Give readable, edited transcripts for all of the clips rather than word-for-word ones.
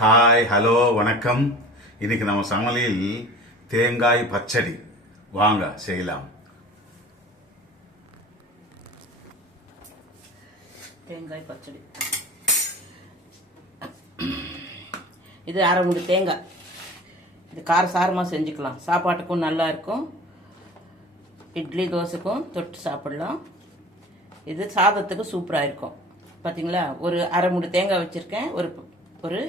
Hi hello வணக்கம். இன்னைக்கு நம்ம சமையலில் தேங்காய் பச்சடி வாங்க செய்யலாம். தேங்காய் பச்சடி இது அரை மூடி தேங்காய். இது காரசாரமாக செஞ்சுக்கலாம். சாப்பாட்டுக்கும் நல்லா இருக்கும், இட்லி தோசைக்கும் தொட்டு சாப்பிடலாம். இது சாதத்துக்கு சூப்பராக இருக்கும். பார்த்தீங்களா, ஒரு அரை மூடி தேங்காய் வச்சுருக்கேன், ஒரு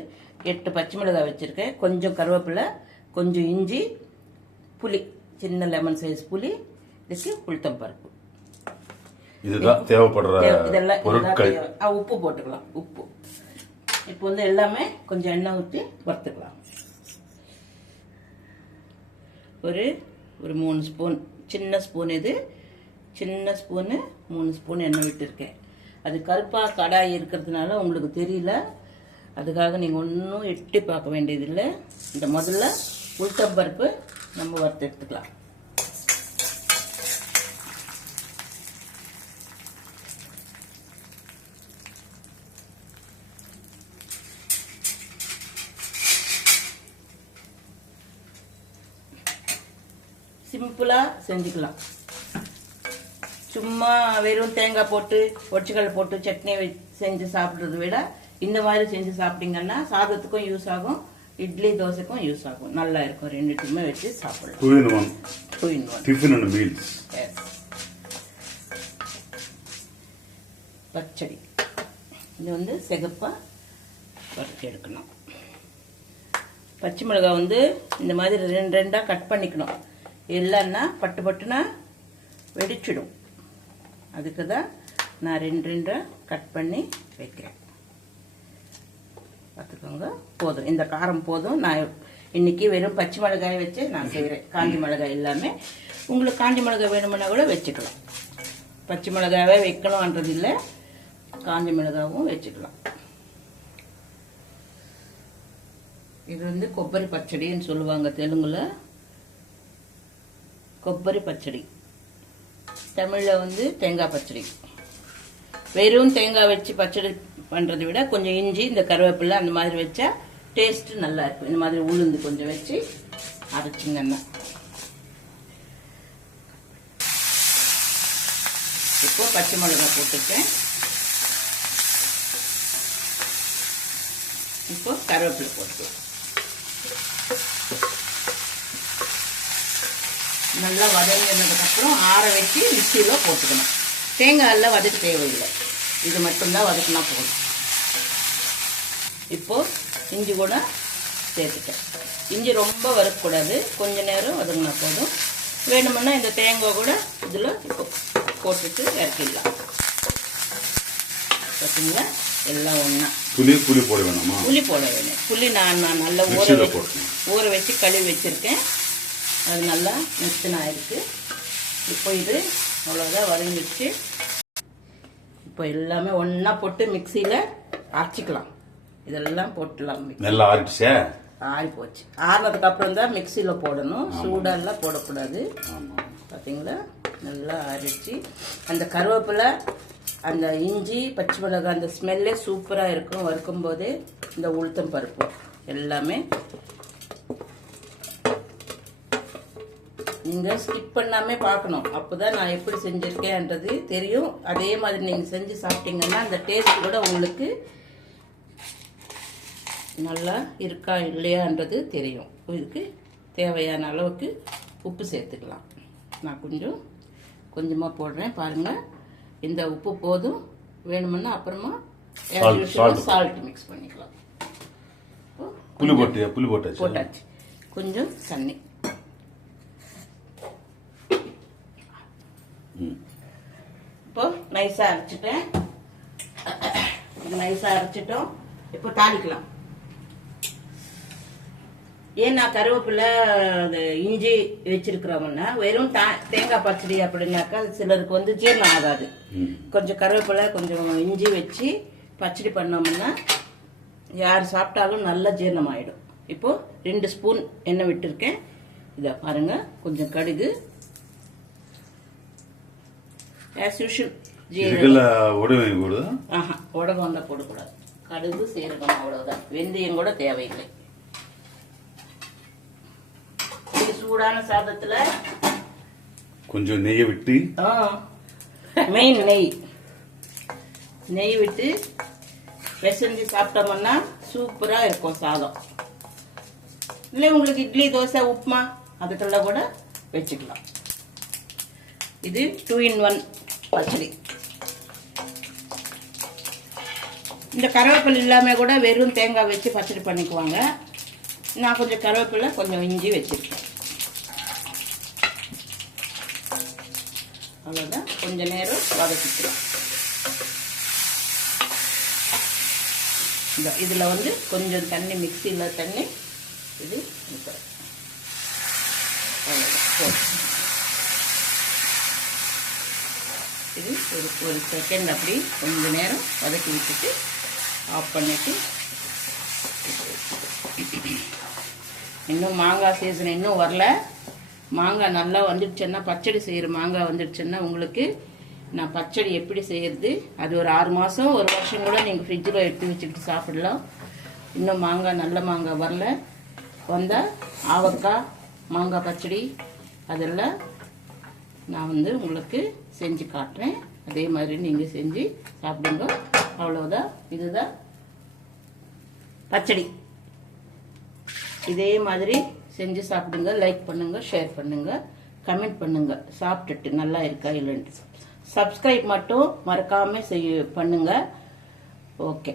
8 பச்சை மிளகாய் வச்சுருக்கேன், கொஞ்சம் கருவேப்பிலை, கொஞ்சம் இஞ்சி, புளி, சின்ன லெமன் சைஸ் புளி, இதுக்கு உளுத்தம் பருப்பு. இதுதான் தேவைப்படுற இதெல்லாம் பொருட்கள். உப்பு போட்டுக்கலாம். உப்பு இப்போ வந்து எல்லாமே கொஞ்சம் எண்ணெய் ஊற்றி வறுத்துக்கலாம். ஒரு 3 ஸ்பூன், சின்ன ஸ்பூன், இது சின்ன ஸ்பூனு 3 ஸ்பூன் எண்ணெய் விட்டுருக்கேன். அது கருப்பாக கடாய் இருக்கிறதுனால உங்களுக்கு தெரியல, அதுக்காக நீங்கள் ஒன்றும் எட்டி பார்க்க வேண்டியதில்லை. இந்த முதல்ல உளுத்தம் பருப்பு நம்ம வறுத்து எடுத்துக்கலாம். சிம்பிளாக செஞ்சுக்கலாம். சும்மா வெறும் தேங்காய் போட்டு ஒடிச்சுக்கல் போட்டு சட்னி செஞ்சு சாப்பிட்றத விட இந்த மாதிரி செஞ்சு சாப்பிட்டீங்கன்னா சாதத்துக்கும் யூஸ் ஆகும், இட்லி தோசைக்கும் யூஸ் ஆகும், நல்லா இருக்கும். ரெண்டுத்துமே வச்சு சாப்பிடலாம். 2 in 1 டிஃபன் அண்ட் மீல்ஸ். பச்சடி இது வந்து சிகப்பா வறுத்து எடுக்கணும். பச்சை மிளகாய் வந்து இந்த மாதிரி 2 கட் பண்ணிக்கணும். இல்லைன்னா பட்டுனா வெடிச்சிடும். அதுக்கு தான் நான் 2 கட் பண்ணி வைக்கிறேன். பார்த்துக்கோங்க, போதும், இந்த காரம் போதும். நான் இன்னைக்கு வெறும் பச்சை மிளகாய் வச்சு நான் செய்கிறேன், காஞ்சி மிளகாய் இல்லாமல். உங்களுக்கு காஞ்சி மிளகாய் வேணுமுன்னா கூட வச்சுக்கலாம். பச்சை மிளகாவே வைக்கணும்ன்றது இல்லை, காஞ்சி மிளகாவும் வச்சுக்கலாம். இது வந்து கொப்பரி பச்சடின்னு சொல்லுவாங்க தெலுங்குல. கொப்பரி பச்சடி, தமிழில் வந்து தேங்காய் பச்சடி. வெறும் தேங்காய் வச்சு பச்சடி பண்ணுறதை விட கொஞ்சம் இஞ்சி, இந்த கருவேப்பிலை அந்த மாதிரி வச்சா டேஸ்ட் நல்லா இருக்கும். இந்த மாதிரி உளுந்து கொஞ்சம் வச்சு அரைச்சிங்கன்னா. இப்போ பச்சை மிளகாய் போட்டுருக்கேன். இப்போ கருவேப்பிலை போட்டு நல்லா வதங்கினதுக்கப்புறம் ஆற வச்சு மிக்சியில் போட்டுக்கணும். தேங்காயில் வதக்க தேவையில்லை, இது மட்டும்தான் வதக்கினா போதும். இப்போது இஞ்சி கூட சேர்த்துட்டேன். இஞ்சி ரொம்ப வறுக்கக்கூடாது, கொஞ்ச நேரம் வதங்கினா போதும். வேணுமுன்னா இந்த தேங்காய் கூட இதில் இப்போ போட்டுட்டு இறக்கிடலாம். பார்த்தீங்களா, எல்லாம் ஒன்றா. புளி போட வேணுமா? புளி போட வேணும். புளி நான் நல்லா ஊற வச்சு கழுவி வச்சுருக்கேன். அது நல்லா மிக்சன் ஆயிருக்கு. இப்போ இது அவ்வளோதான் வதங்கிடுச்சு. இப்போ எல்லாமே ஒன்றா போட்டு மிக்சியில் அரைச்சிக்கலாம். இதெல்லாம் போட்டுலாம். நல்லா ஆறிடுச்சே? ஆறி போச்சு. ஆறினதுக்கு அப்புறம் தான் மிக்சியில் போடணும், சூடெல்லாம் போடக்கூடாது. பார்த்தீங்களா, நல்லா ஆறிடுச்சு. அந்த கருவேப்பிலை, அந்த இஞ்சி, பச்சை மிளகாய், அந்த ஸ்மெல்லே சூப்பராக இருக்கும். வறுக்கும் போதே இந்த உளுத்தம் பருப்பு எல்லாமே நீங்கள் ஸ்கிப் பண்ணாமல் பார்க்கணும். அப்போ தான் நான் எப்படி செஞ்சுருக்கேன்றது தெரியும். அதே மாதிரி நீங்கள் செஞ்சு சாப்பிட்டீங்கன்னா அந்த டேஸ்ட் கூட உங்களுக்கு நல்லா இருக்கா இல்லையான்றது தெரியும். இதுக்கு தேவையான அளவுக்கு உப்பு சேர்த்துக்கலாம். நான் கொஞ்சமாக போடுறேன், பாருங்கள். இந்த உப்பு போதும். வேணுமுன்னா அப்புறமா சால்ட் மிக்ஸ் பண்ணிக்கலாம். புளி போட்டாச்சு. கொஞ்சம் தண்ணி. இப்போ நைஸாக அரைச்சிட்டேன். இது நைஸாக அரைச்சிட்டோம். இப்போ தாளிக்கலாம். ஏன் நான் கருவேப்பிலை, இஞ்சி வச்சிருக்கிறவங்கன்னா வெறும் தேங்காய் பச்சடி அப்படின்னாக்கா சிலருக்கு வந்து ஜீரணம் ஆகாது. கொஞ்சம் கருவேப்பிலை, கொஞ்சம் இஞ்சி வச்சு பச்சடி பண்ணோம்னா யார் சாப்பிட்டாலும் நல்லா ஜீரணம் ஆகிடும். இப்போ 2 ஸ்பூன் எண்ணெய் விட்டுருக்கேன். இதை பாருங்க, கொஞ்சம் கடுகு, as usual இதுக்குள்ள உடகம் போடுதா? உடகம் வந்தால் போடக்கூடாது. கடுகு சீரகம், அவ்வளவுதான். வெந்தயம் கூட தேவையில்லை. இது சூடான சாதத்துல கொஞ்சம் நெய்யை விட்டு, மெயின் நெய் விட்டு பிசைஞ்சு சாப்பிட்டோம்னா சூப்பரா இருக்கும் சாதம். இல்லை உங்களுக்கு இட்லி, தோசை, உப்புமா அதுக்கெல்லாம் கூட வச்சுக்கலாம். இது 2 in 1 பச்சடி. இந்த கருவேப்பிலை இல்லாம கூட வெறும் தேங்காய் வச்சு பச்சடி பண்ணிக்குவாங்க. நான் கொஞ்சம் கருவேப்பிலை, கொஞ்சம் இஞ்சி வச்சிருக்கேன். அவ்வளோதான். கொஞ்ச நேரம் வதக்கிக்கலாம். இதில் வந்து கொஞ்சம் தண்ணி, மிக்சியில் தண்ணி இது ஊத்துறேன். அவ்வளோதான். இது ஒரு செகண்ட் அப்படி கொஞ்ச நேரம் வதக்கி விட்டுட்டு ஆஃப் பண்ணிட்டு, இன்னும் மாங்காய் சீசன் இன்னும் வரல. மாங்காய் நல்லா வந்துடுச்சுன்னா, பச்சடி செய்கிற மாங்காய் வந்துடுச்சுன்னா உங்களுக்கு நான் பச்சடி எப்படி செய்யறது, அது ஒரு 6 மாதம் 1 வருஷம் கூட நீங்கள் ஃப்ரிட்ஜில் எடுத்து வச்சுக்கிட்டு சாப்பிடலாம். இன்னும் மாங்காய், நல்ல மாங்காய் வரல. வந்தால் ஆவக்காய் மாங்காய் பச்சடி அதெல்லாம் நான் வந்து உங்களுக்கு செஞ்சு காட்டுறேன். அதே மாதிரி நீங்கள் செஞ்சு சாப்பிடுங்க. அவ்வளோதான். இதுதான் பச்சடி. இதே மாதிரி செஞ்சு சாப்பிடுங்க. லைக் பண்ணுங்க, ஷேர் பண்ணுங்க, கமெண்ட் பண்ணுங்க. சாப்பிட்டுட்டு நல்லா இருக்கா இல்லைன்ட்டு. சப்ஸ்கிரைப் மட்டும் மறக்காம பண்ணுங்க. ஓகே.